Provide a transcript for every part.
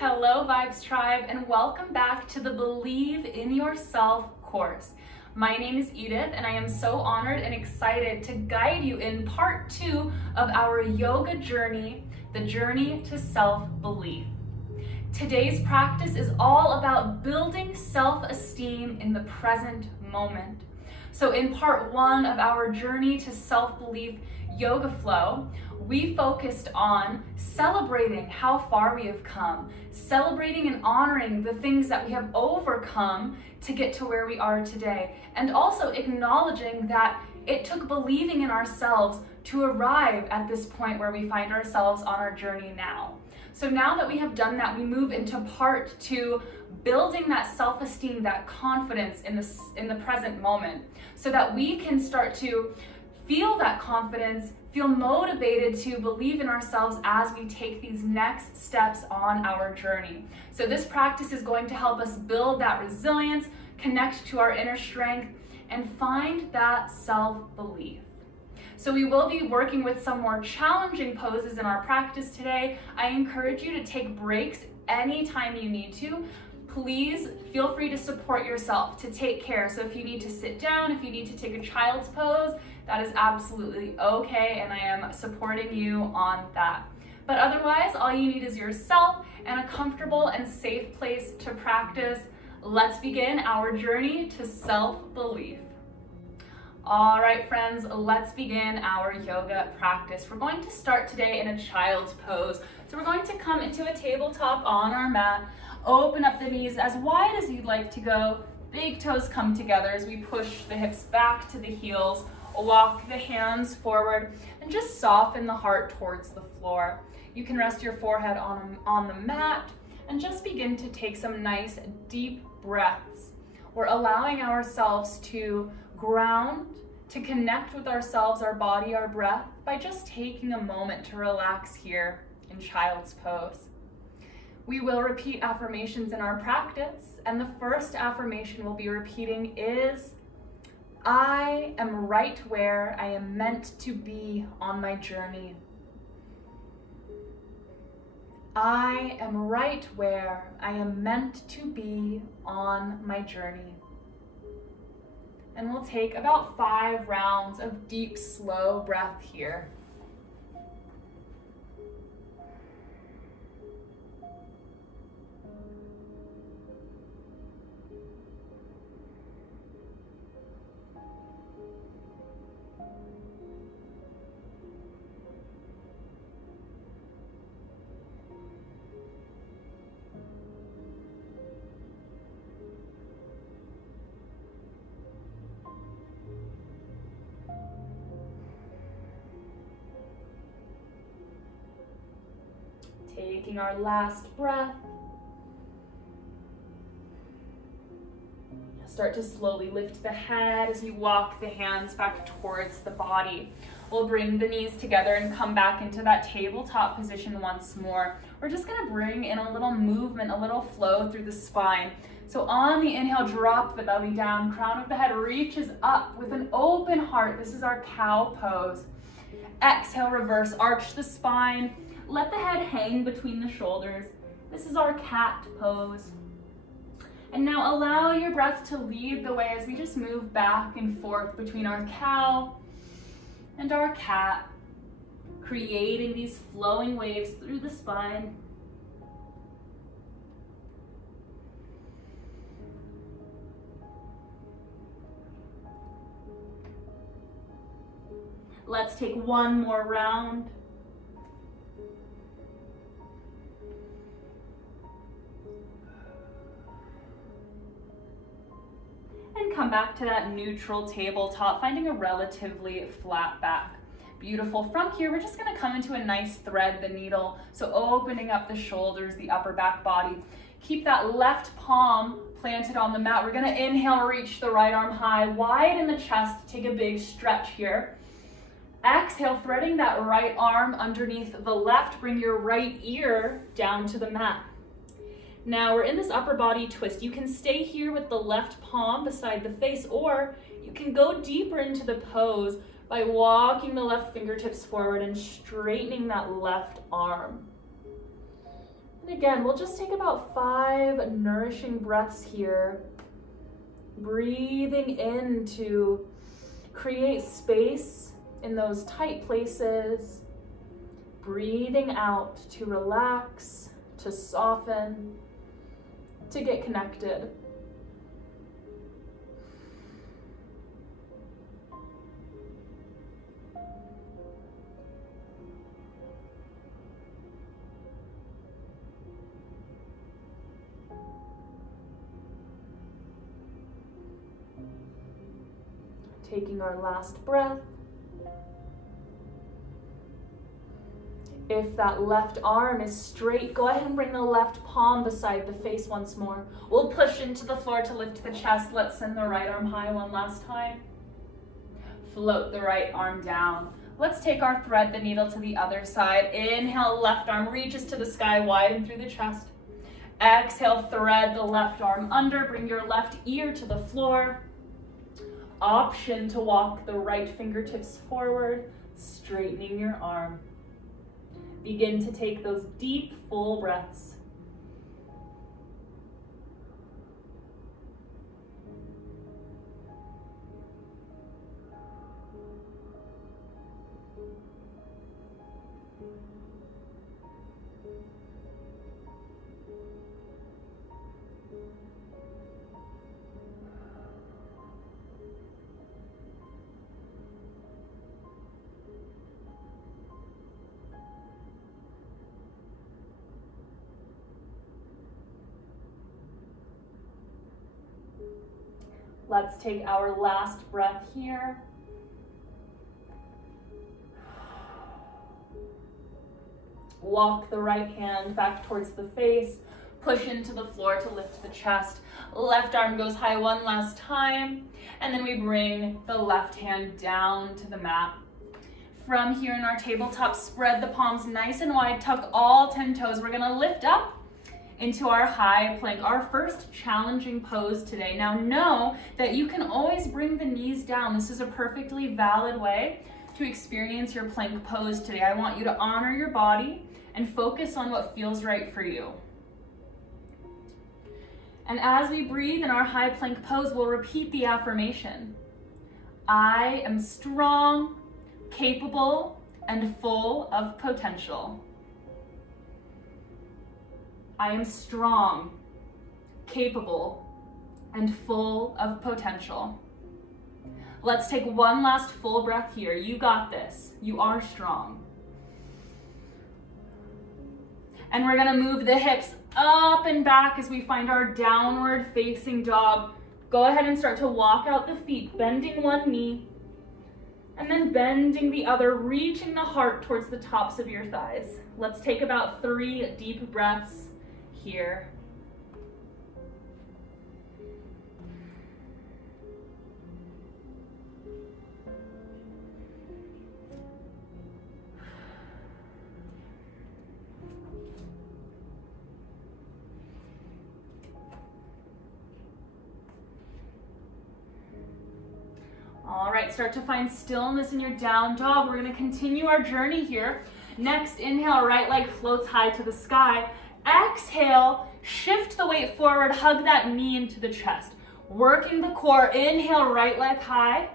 Hello Vibes Tribe, and welcome back to the Believe in Yourself course. My name is Edith and I am so honored and excited to guide you in part 2 of our yoga journey, the journey to self-belief. Today's practice is all about building self-esteem in the present moment. So in part 1 of our journey to self-belief yoga flow, we focused on celebrating how far we have come, celebrating and honoring the things that we have overcome to get to where we are today, and also acknowledging that it took believing in ourselves to arrive at this point where we find ourselves on our journey now. So now that we have done that, we move into part 2, building that self-esteem, that confidence in the present moment, so that we can start to feel that confidence, feel motivated to believe in ourselves as we take these next steps on our journey. So this practice is going to help us build that resilience, connect to our inner strength, and find that self-belief. So we will be working with some more challenging poses in our practice today. I encourage you to take breaks anytime you need to. Please feel free to support yourself, to take care. So if you need to sit down, if you need to take a child's pose, that is absolutely okay, and I am supporting you on that. But otherwise, all you need is yourself and a comfortable and safe place to practice. Let's begin our journey to self-belief. All right, friends, let's begin our yoga practice. We're going to start today in a child's pose. So we're going to come into a tabletop on our mat, open up the knees as wide as you'd like to go. Big toes come together as we push the hips back to the heels. Walk the hands forward and just soften the heart towards the floor. You can rest your forehead on the mat and just begin to take some nice deep breaths. We're allowing ourselves to ground, to connect with ourselves, our body, our breath, by just taking a moment to relax here in child's pose. We will repeat affirmations in our practice, and the first affirmation we'll be repeating is, I am right where I am meant to be on my journey. I am right where I am meant to be on my journey. And we'll take about 5 rounds of deep, slow breath here. Taking our last breath. Start to slowly lift the head as you walk the hands back towards the body. We'll bring the knees together and come back into that tabletop position once more. We're just going to bring in a little movement, a little flow through the spine. So on the inhale, drop the belly down, crown of the head reaches up with an open heart. This is our cow pose. Exhale, reverse, arch the spine. Let the head hang between the shoulders. This is our cat pose. And now allow your breath to lead the way as we just move back and forth between our cow and our cat, creating these flowing waves through the spine. Let's take one more round. And come back to that neutral tabletop, finding a relatively flat back. Beautiful. From here, we're just going to come into a nice thread the needle. So opening up the shoulders, the upper back body. Keep that left palm planted on the mat. We're going to inhale, reach the right arm high, widen the chest, take a big stretch here. Exhale, threading that right arm underneath the left, bring your right ear down to the mat. Now we're in this upper body twist. You can stay here with the left palm beside the face, or you can go deeper into the pose by walking the left fingertips forward and straightening that left arm. Again, we'll just take about 5 nourishing breaths here. Breathing in to create space in those tight places. Breathing out to relax, to soften, to get connected. Taking our last breath. If that left arm is straight, go ahead and bring the left palm beside the face once more. We'll push into the floor to lift the chest. Let's send the right arm high one last time. Float the right arm down. Let's take our thread the needle to the other side. Inhale, left arm reaches to the sky, widen through the chest. Exhale, thread the left arm under. Bring your left ear to the floor. Option to walk the right fingertips forward, straightening your arm. Begin to take those deep, full breaths. Let's take our last breath here. Walk the right hand back towards the face. Push into the floor to lift the chest. Left arm goes high one last time. And then we bring the left hand down to the mat. From here in our tabletop, spread the palms nice and wide. Tuck all 10 toes. We're gonna lift up into our high plank, our first challenging pose today. Now know that you can always bring the knees down. This is a perfectly valid way to experience your plank pose today. I want you to honor your body and focus on what feels right for you. And as we breathe in our high plank pose, we'll repeat the affirmation. I am strong, capable, and full of potential. I am strong, capable, and full of potential. Let's take one last full breath here. You got this. You are strong. And we're gonna move the hips up and back as we find our downward facing dog. Go ahead and start to walk out the feet, bending one knee, and then bending the other, reaching the heart towards the tops of your thighs. Let's take about 3 deep breaths here. All right, start to find stillness in your down dog. We're gonna continue our journey here. Next, inhale, right leg floats high to the sky. Exhale, shift the weight forward, hug that knee into the chest. Working the core, inhale, right leg high.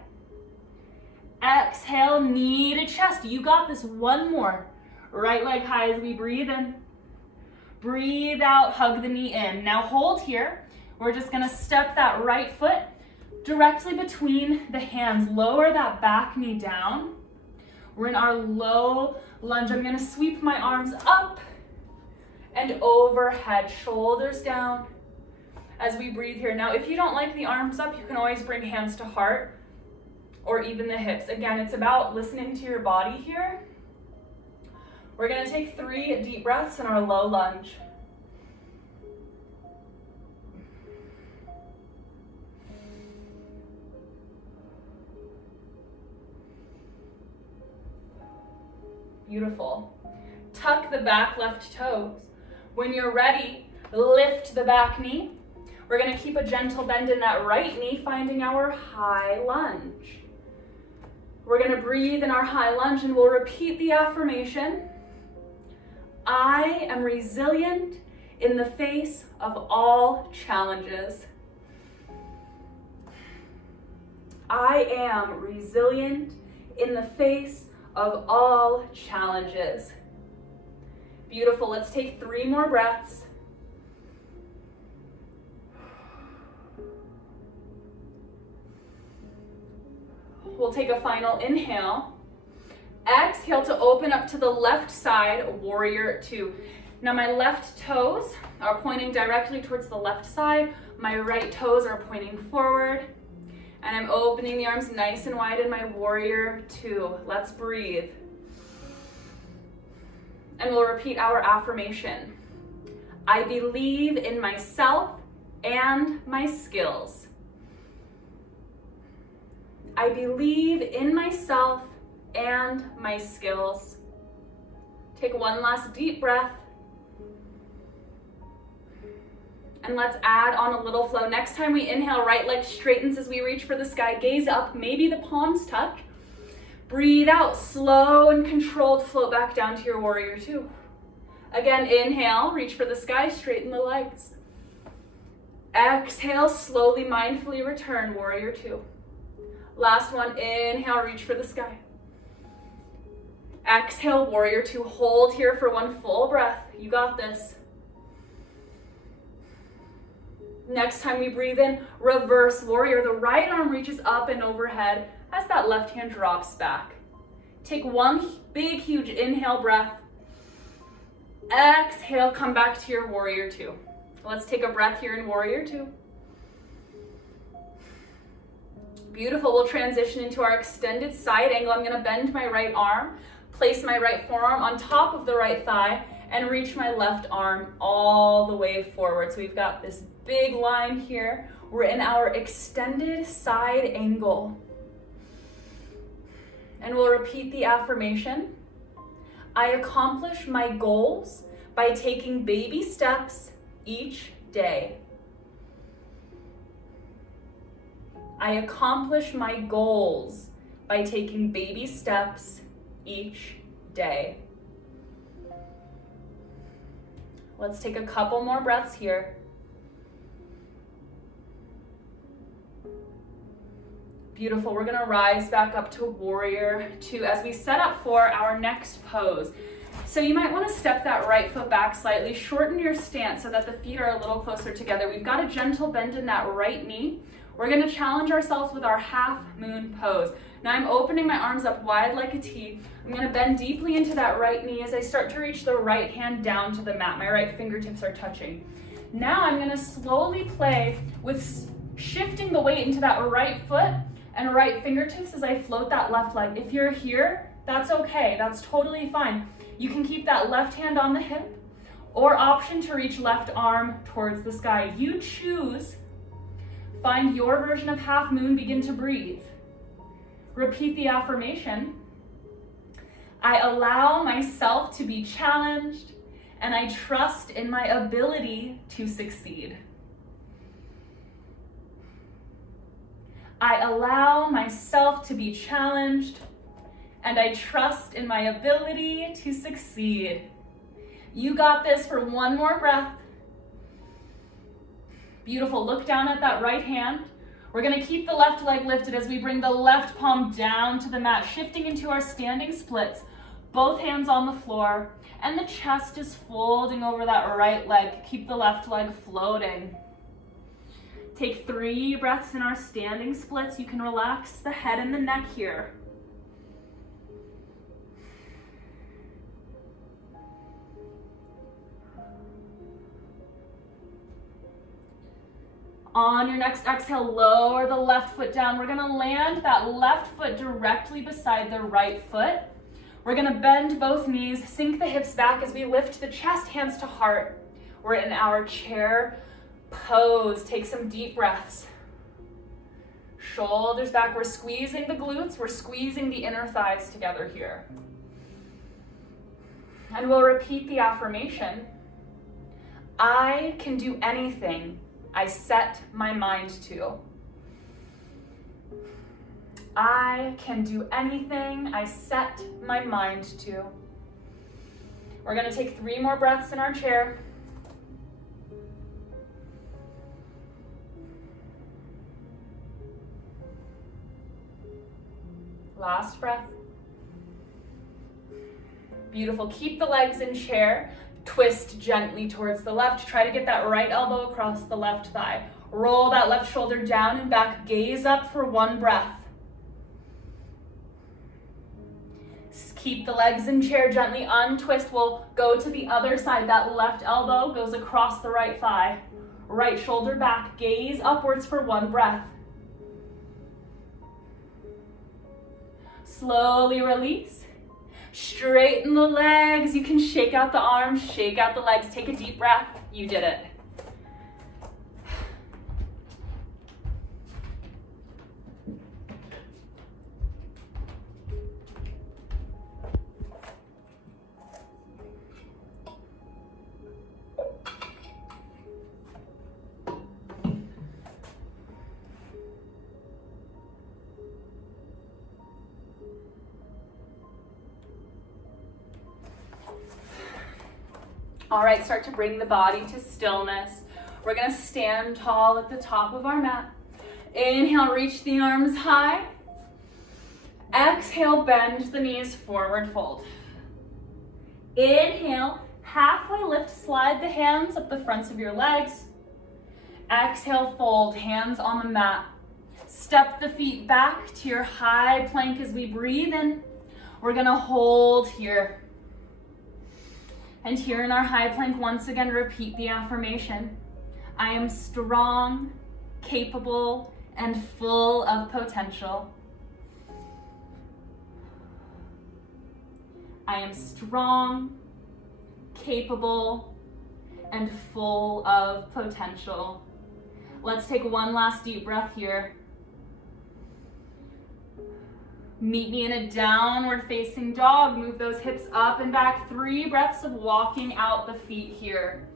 Exhale, knee to chest. You got this, one more. Right leg high as we breathe in. Breathe out, hug the knee in. Now hold here. We're just gonna step that right foot directly between the hands. Lower that back knee down. We're in our low lunge. I'm gonna sweep my arms up and overhead, shoulders down as we breathe here. Now, if you don't like the arms up, you can always bring hands to heart or even the hips. Again, it's about listening to your body here. We're gonna take 3 deep breaths in our low lunge. Beautiful. Tuck the back left toes. When you're ready, lift the back knee. We're gonna keep a gentle bend in that right knee, finding our high lunge. We're gonna breathe in our high lunge and we'll repeat the affirmation. I am resilient in the face of all challenges. I am resilient in the face of all challenges. Beautiful. Let's take 3 more breaths. We'll take a final inhale. Exhale to open up to the left side, warrior 2. Now my left toes are pointing directly towards the left side. My right toes are pointing forward. And I'm opening the arms nice and wide in my warrior 2. Let's breathe. And we'll repeat our affirmation. I believe in myself and my skills. I believe in myself and my skills. Take one last deep breath. And let's add on a little flow. Next time we inhale, right leg straightens as we reach for the sky. Gaze up, maybe the palms touch. Breathe out, slow and controlled, float back down to your warrior 2. Again, inhale, reach for the sky, straighten the legs. Exhale, slowly, mindfully return, warrior 2. Last one, inhale, reach for the sky. Exhale, warrior 2. Hold here for one full breath. You got this. Next time we breathe in, reverse warrior. The right arm reaches up and overhead as that left hand drops back. Take one big, huge inhale breath. Exhale, come back to your warrior 2. Let's take a breath here in warrior 2. Beautiful. We'll transition into our extended side angle. I'm going to bend my right arm, place my right forearm on top of the right thigh, and reach my left arm all the way forward. So we've got this big line here. We're in our extended side angle. And we'll repeat the affirmation. I accomplish my goals by taking baby steps each day. I accomplish my goals by taking baby steps each day. Let's take a couple more breaths here. Beautiful. We're going to rise back up to warrior 2 as we set up for our next pose. So you might want to step that right foot back slightly, shorten your stance so that the feet are a little closer together. We've got a gentle bend in that right knee. We're going to challenge ourselves with our half moon pose. Now I'm opening my arms up wide like a T. I'm going to bend deeply into that right knee as I start to reach the right hand down to the mat. My right fingertips are touching. Now I'm going to slowly play with shifting the weight into that right foot and right fingertips as I float that left leg. If you're here, that's okay. That's totally fine. You can keep that left hand on the hip or option to reach left arm towards the sky. You choose. Find your version of half moon, begin to breathe. Repeat the affirmation. I allow myself to be challenged and I trust in my ability to succeed. I allow myself to be challenged and I trust in my ability to succeed. You got this for one more breath. Beautiful. Look down at that right hand. We're going to keep the left leg lifted as we bring the left palm down to the mat, shifting into our standing splits. Both hands on the floor, and the chest is folding over that right leg. Keep the left leg floating. Take 3 breaths in our standing splits. You can relax the head and the neck here. On your next exhale, lower the left foot down. We're gonna land that left foot directly beside the right foot. We're gonna bend both knees, sink the hips back as we lift the chest, hands to heart. We're in our chair pose. Take some deep breaths. Shoulders back. We're squeezing the glutes. We're squeezing the inner thighs together here. And we'll repeat the affirmation. I can do anything I set my mind to. I can do anything I set my mind to. We're going to take 3 more breaths in our chair. Last breath. Beautiful. Keep the legs in chair. Twist gently towards the left. Try to get that right elbow across the left thigh. Roll that left shoulder down and back. Gaze up for one breath. Keep the legs in chair, gently untwist. We'll go to the other side. That left elbow goes across the right thigh. Right shoulder back. Gaze upwards for one breath. Slowly release. Straighten the legs. You can shake out the arms, shake out the legs. Take a deep breath. You did it. All right, start to bring the body to stillness. We're gonna stand tall at the top of our mat. Inhale, reach the arms high. Exhale, bend the knees, forward fold. Inhale, halfway lift, slide the hands up the fronts of your legs. Exhale, fold, hands on the mat. Step the feet back to your high plank as we breathe in. We're gonna hold here. And here in our high plank, once again, repeat the affirmation. I am strong, capable, and full of potential. I am strong, capable, and full of potential. Let's take one last deep breath here. Meet me in a downward facing dog. Move those hips up and back. 3 breaths of walking out the feet here.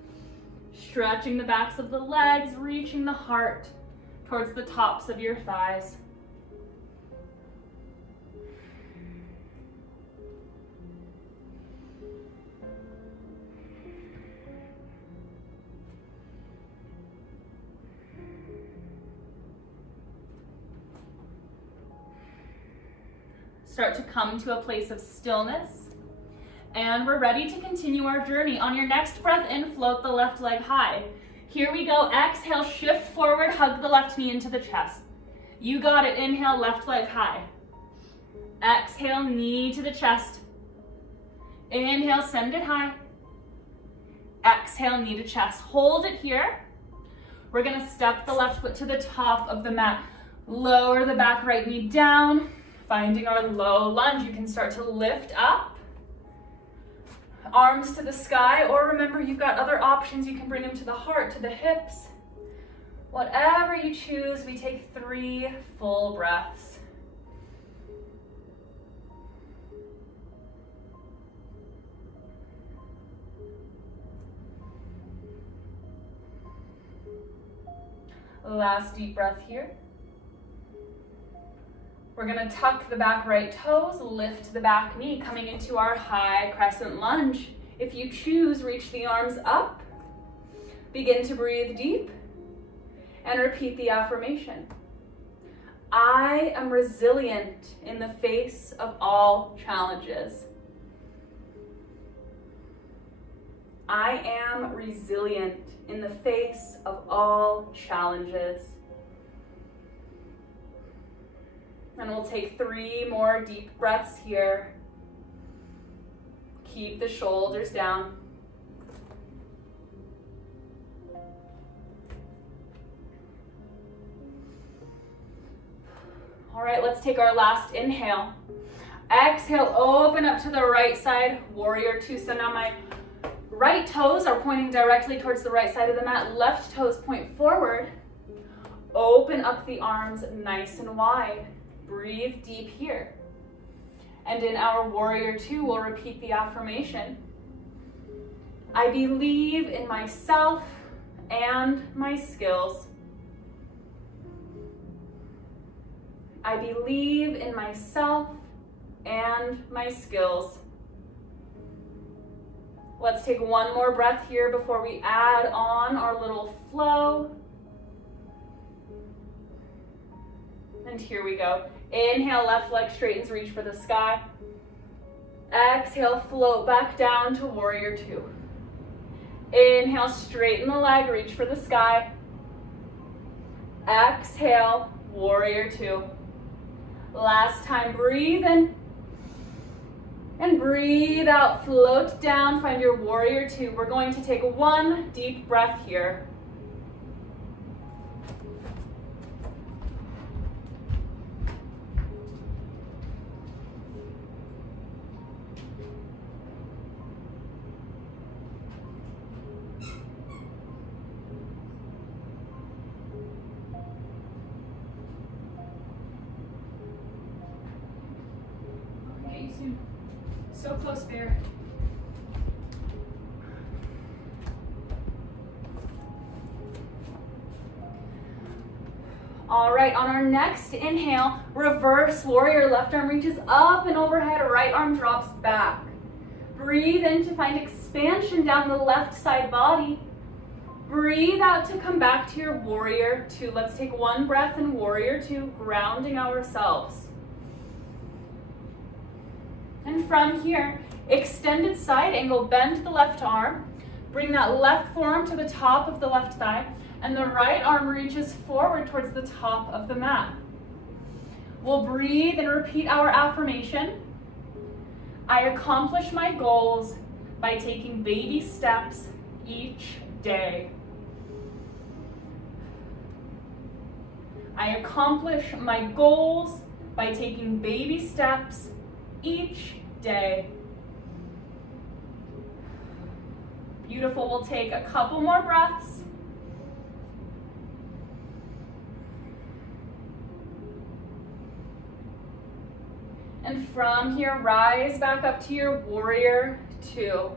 Stretching the backs of the legs, reaching the heart towards the tops of your thighs. Start to come to a place of stillness. And we're ready to continue our journey. On your next breath in, float the left leg high. Here we go. Exhale, shift forward, hug the left knee into the chest. You got it. Inhale, left leg high. Exhale, knee to the chest. Inhale, send it high. Exhale, knee to chest. Hold it here. We're gonna step the left foot to the top of the mat. Lower the back right knee down. Finding our low lunge, you can start to lift up. Arms to the sky, or remember, you've got other options. You can bring them to the heart, to the hips. Whatever you choose, we take 3 full breaths. Last deep breath here. We're gonna tuck the back right toes, lift the back knee, coming into our high crescent lunge. If you choose, reach the arms up. Begin to breathe deep and repeat the affirmation. I am resilient in the face of all challenges. I am resilient in the face of all challenges. And we'll take 3 more deep breaths here. Keep the shoulders down. All right, let's take our last inhale. Exhale, open up to the right side, warrior 2. So now my right toes are pointing directly towards the right side of the mat. Left toes point forward. Open up the arms nice and wide. Breathe deep here. And in our warrior 2, we'll repeat the affirmation. I believe in myself and my skills. I believe in myself and my skills. Let's take one more breath here before we add on our little flow. And here we go. Inhale, left leg straightens, reach for the sky. Exhale, float back down to warrior two. Inhale, straighten the leg, reach for the sky. Exhale, warrior two. Last time, breathe in. And breathe out, float down, find your warrior two. We're going to take one deep breath here. So close, Bear. All right, on our next inhale, reverse warrior. Left arm reaches up and overhead, right arm drops back. Breathe in to find expansion down the left side body. Breathe out to come back to your warrior two. Let's take one breath in warrior two, grounding ourselves. And from here, extended side angle, bend the left arm, bring that left forearm to the top of the left thigh, and the right arm reaches forward towards the top of the mat. We'll breathe and repeat our affirmation. I accomplish my goals by taking baby steps each day. I accomplish my goals by taking baby steps each day. Beautiful. We'll take a couple more breaths. And from here, rise back up to your warrior two.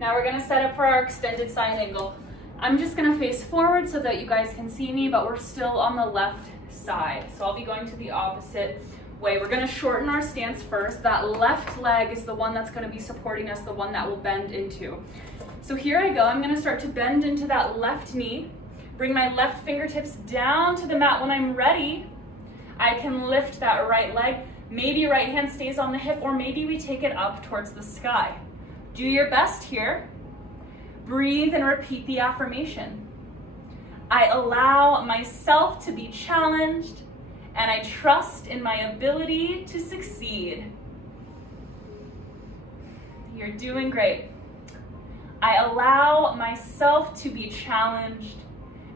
Now we're going to set up for our extended side angle. I'm just going to face forward so that you guys can see me, but we're still on the left side. So I'll be going to the opposite way. We're going to shorten our stance first. That left leg is the one that's going to be supporting us, the one that will bend into. So here I go. I'm going to start to bend into that left knee. Bring my left fingertips down to the mat. When I'm ready, I can lift that right leg. Maybe right hand stays on the hip, or maybe we take it up towards the sky. Do your best here. Breathe and repeat the affirmation. I allow myself to be challenged, and I trust in my ability to succeed. You're doing great. I allow myself to be challenged,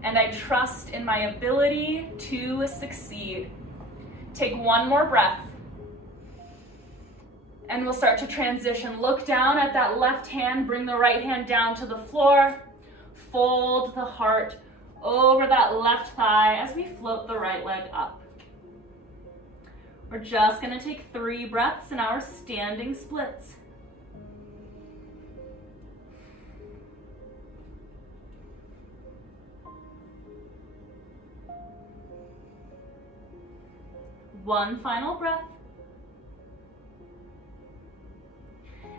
and I trust in my ability to succeed. Take one more breath. And we'll start to transition. Look down at that left hand, bring the right hand down to the floor. Fold the heart over that left thigh as we float the right leg up. We're just gonna take 3 breaths in our standing splits. One final breath.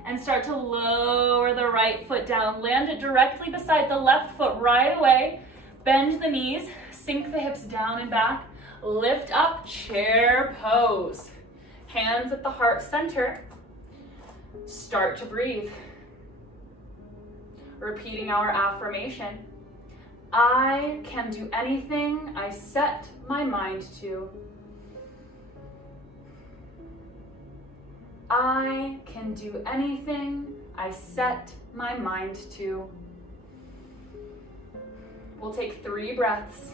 And start to lower the right foot down. Land it directly beside the left foot right away. Bend the knees, sink the hips down and back. Lift up, chair pose. Hands at the heart center. Start to breathe. Repeating our affirmation. I can do anything I set my mind to. I can do anything I set my mind to. We'll take 3 breaths.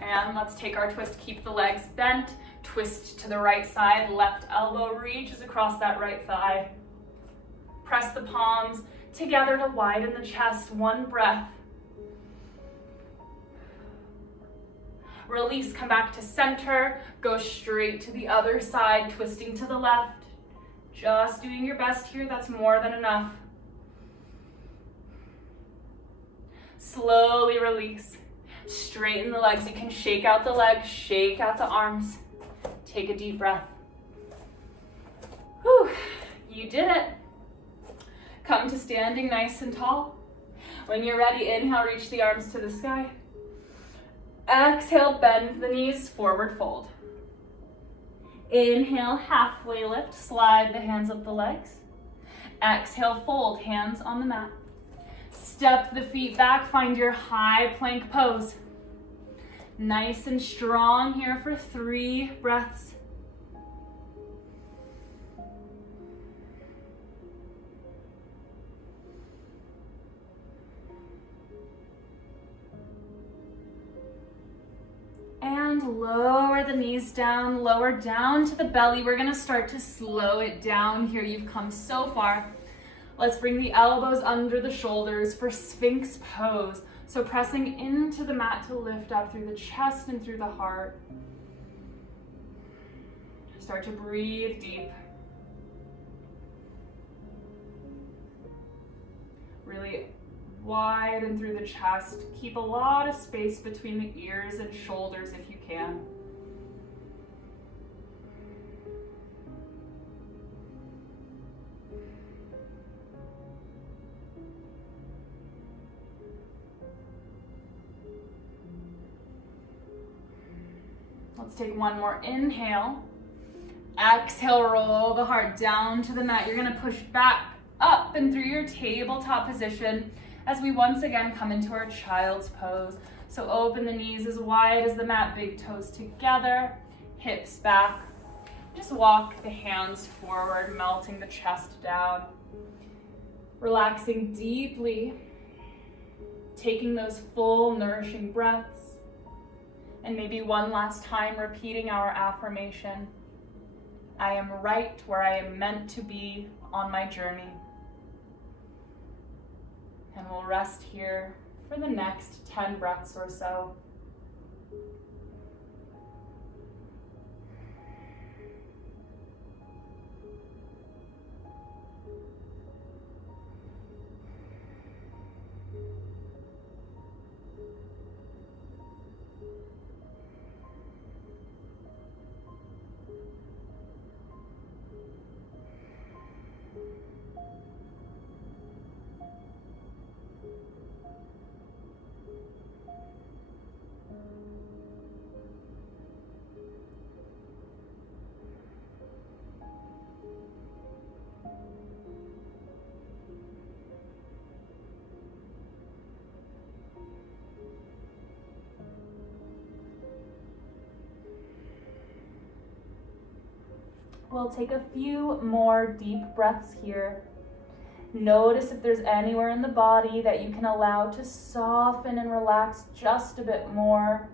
And let's take our twist. Keep the legs bent. Twist to the right side. Left elbow reaches across that right thigh. Press the palms together to widen the chest. 1 breath. Release, come back to center. Go straight to the other side, twisting to the left. Just doing your best here, that's more than enough. Slowly release. Straighten the legs. You can shake out the legs, shake out the arms. Take a deep breath. Whew. You did it. Come to standing nice and tall. When you're ready, inhale, reach the arms to the sky. Exhale, bend the knees, forward fold. Inhale, halfway lift, slide the hands up the legs. Exhale, fold, hands on the mat. Step the feet back, find your high plank pose. Nice and strong here for 3 breaths. And lower the knees down, lower down to the belly. We're gonna start to slow it down here. You've come so far. Let's bring the elbows under the shoulders for Sphinx pose. So pressing into the mat to lift up through the chest and through the heart. Start to breathe deep. Really widen through the chest. Keep a lot of space between the ears and shoulders if you can. Let's take one more inhale. Exhale, roll the heart down to the mat. You're gonna push back up and through your tabletop position as we once again come into our child's pose. So open the knees as wide as the mat, big toes together, hips back. Just walk the hands forward, melting the chest down. Relaxing deeply, taking those full, nourishing breaths. And maybe one last time repeating our affirmation. I am right where I am meant to be on my journey. And we'll rest here for the next 10 breaths or so. We'll take a few more deep breaths here. Notice if there's anywhere in the body that you can allow to soften and relax just a bit more.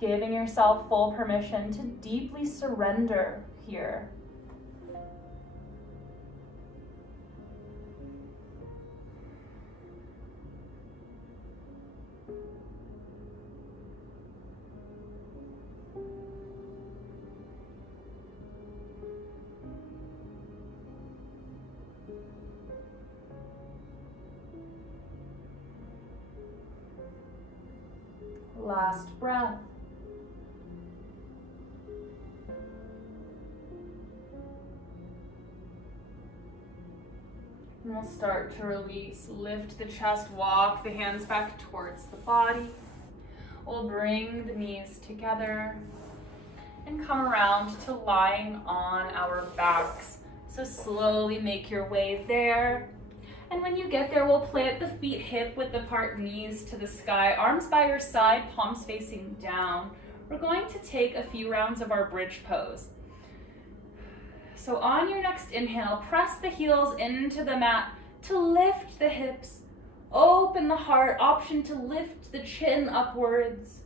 Giving yourself full permission to deeply surrender here. Last breath. And we'll start to release. Lift the chest, walk the hands back towards the body. We'll bring the knees together and come around to lying on our backs. So slowly make your way there. And when you get there, we'll plant the feet hip width apart, knees to the sky, arms by your side, palms facing down. We're going to take a few rounds of our bridge pose. So on your next inhale, press the heels into the mat to lift the hips, open the heart, option to lift the chin upwards.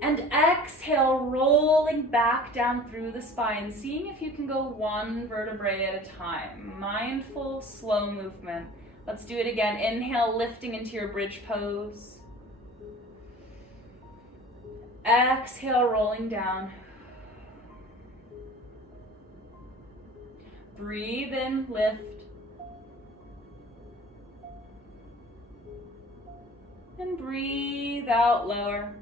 And exhale, rolling back down through the spine, seeing if you can go one vertebrae at a time. Mindful, slow movement. Let's do it again. Inhale, lifting into your bridge pose. Exhale, rolling down. Breathe in, lift. And breathe out, lower.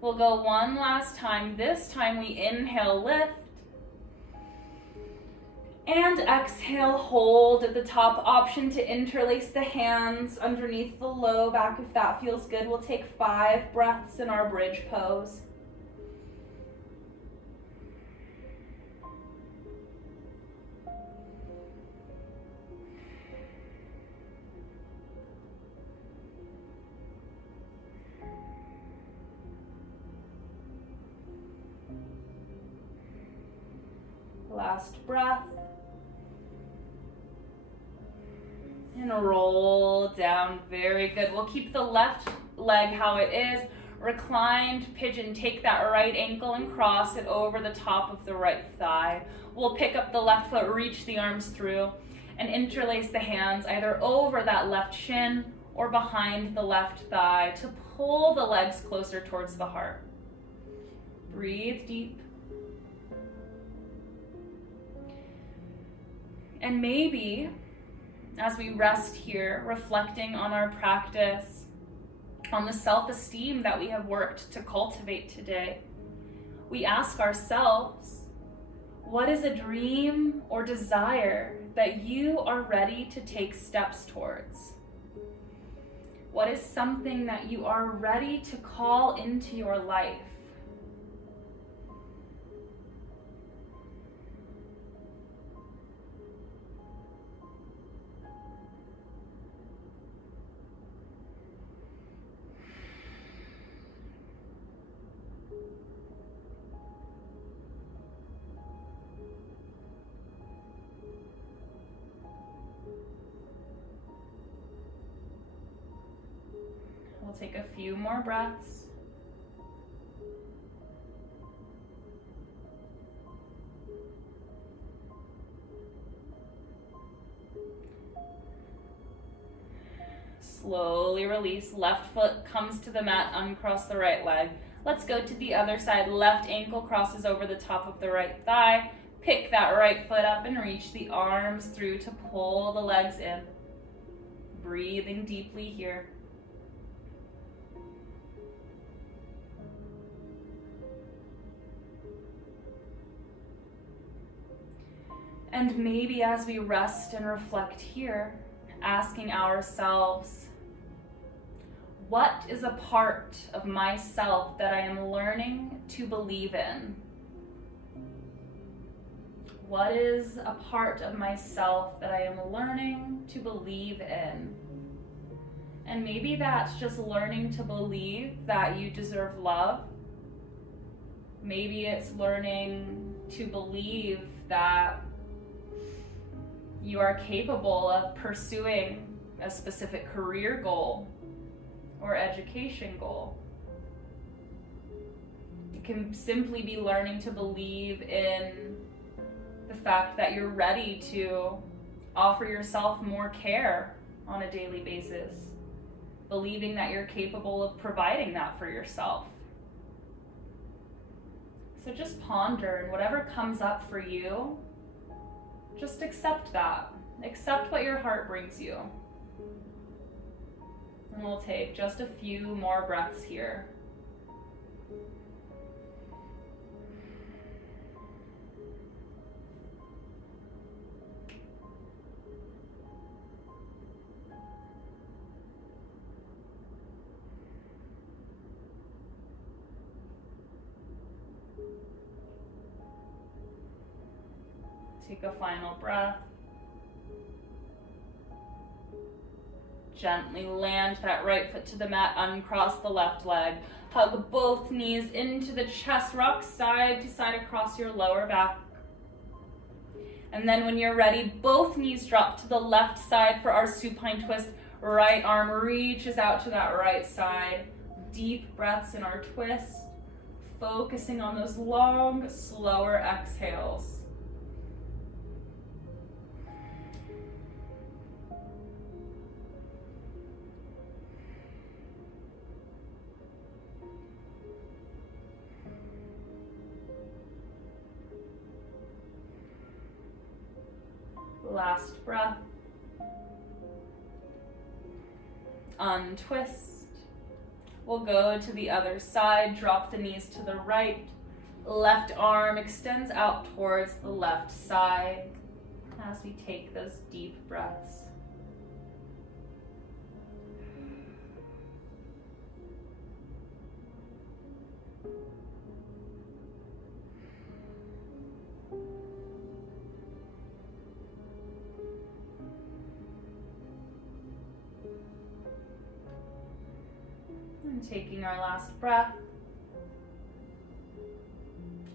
We'll go one last time. This time we inhale, lift. And exhale, hold at the top. Option to interlace the hands underneath the low back if that feels good. We'll take 5 breaths in our bridge pose. Last breath. And roll down. Very good. We'll keep the left leg how it is. Reclined pigeon. Take that right ankle and cross it over the top of the right thigh. We'll pick up the left foot, reach the arms through, and interlace the hands either over that left shin or behind the left thigh to pull the legs closer towards the heart. Breathe deep. And maybe, as we rest here, reflecting on our practice, on the self-esteem that we have worked to cultivate today, we ask ourselves, what is a dream or desire that you are ready to take steps towards? What is something that you are ready to call into your life? We'll take a few more breaths. Slowly release. Left foot comes to the mat, uncross the right leg. Let's go to the other side. Left ankle crosses over the top of the right thigh. Pick that right foot up and reach the arms through to pull the legs in. Breathing deeply here. And maybe as we rest and reflect here, asking ourselves, what is a part of myself that I am learning to believe in? What is a part of myself that I am learning to believe in? And maybe that's just learning to believe that you deserve love. Maybe it's learning to believe that you are capable of pursuing a specific career goal or education goal. It can simply be learning to believe in the fact that you're ready to offer yourself more care on a daily basis, believing that you're capable of providing that for yourself. So just ponder, and whatever comes up for you, just accept that. Accept what your heart brings you. And we'll take just a few more breaths here. Take a final breath. Gently land that right foot to the mat, uncross the left leg. Hug both knees into the chest, rock side to side across your lower back. And then when you're ready, both knees drop to the left side for our supine twist. Right arm reaches out to that right side. Deep breaths in our twist, focusing on those long, slower exhales. Last breath. Untwist. We'll go to the other side. Drop the knees to the right. Left arm extends out towards the left side. as we take those deep breaths. And taking our last breath,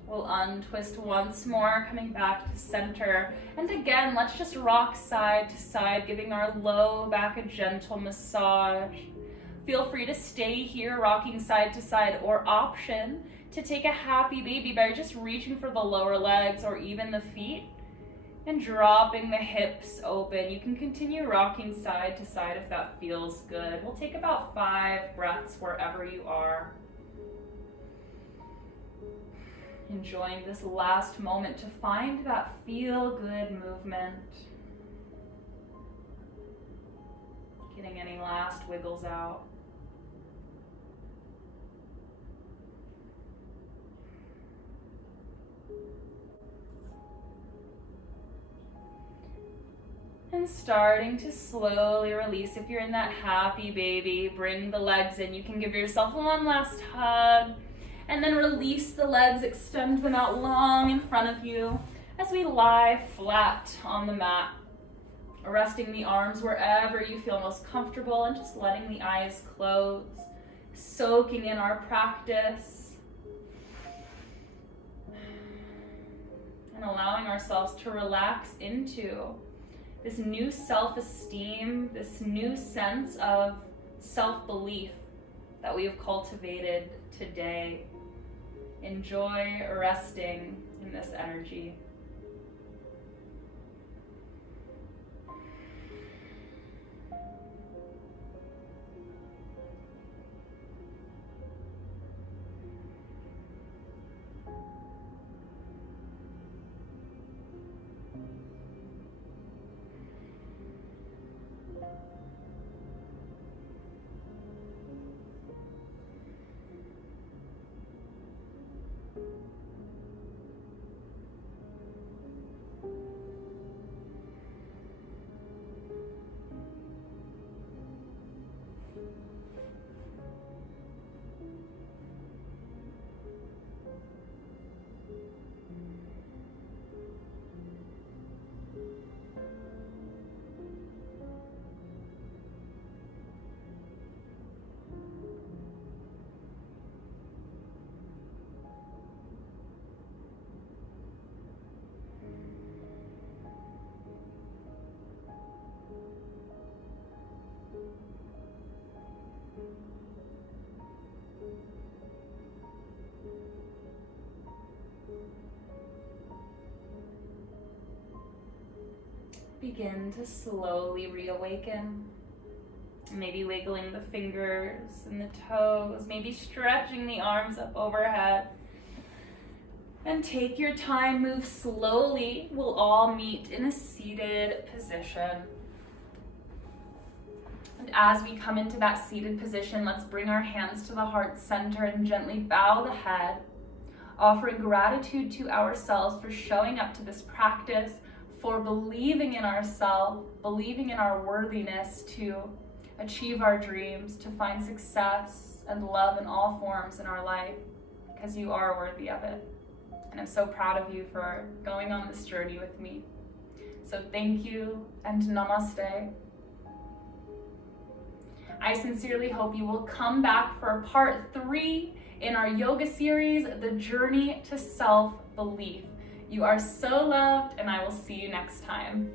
we'll untwist once more, coming back to center. And again, let's just rock side to side, giving our low back a gentle massage. Feel free to stay here, rocking side to side, or option to take a happy baby by just reaching for the lower legs or even the feet and dropping the hips open. You can continue rocking side to side if that feels good. We'll take about 5 breaths wherever you are. Enjoying this last moment to find that feel-good movement. Getting any last wiggles out. And starting to slowly release. If you're in that happy baby, bring the legs in. You can give yourself one last hug. And then release the legs, extend them out long in front of you as we lie flat on the mat. Resting the arms wherever you feel most comfortable and just letting the eyes close. Soaking in our practice. And allowing ourselves to relax into this new self-esteem, this new sense of self-belief that we have cultivated today. Enjoy resting in this energy. Begin to slowly reawaken. Maybe wiggling the fingers and the toes, maybe stretching the arms up overhead. And take your time, move slowly. We'll all meet in a seated position. And as we come into that seated position, let's bring our hands to the heart center and gently bow the head, offering gratitude to ourselves for showing up to this practice, for believing in ourselves, believing in our worthiness to achieve our dreams, to find success and love in all forms in our life, because you are worthy of it. And I'm so proud of you for going on this journey with me. So thank you and namaste. I sincerely hope you will come back for part 3 in our yoga series, The Journey to Self-Belief. You are so loved, and I will see you next time.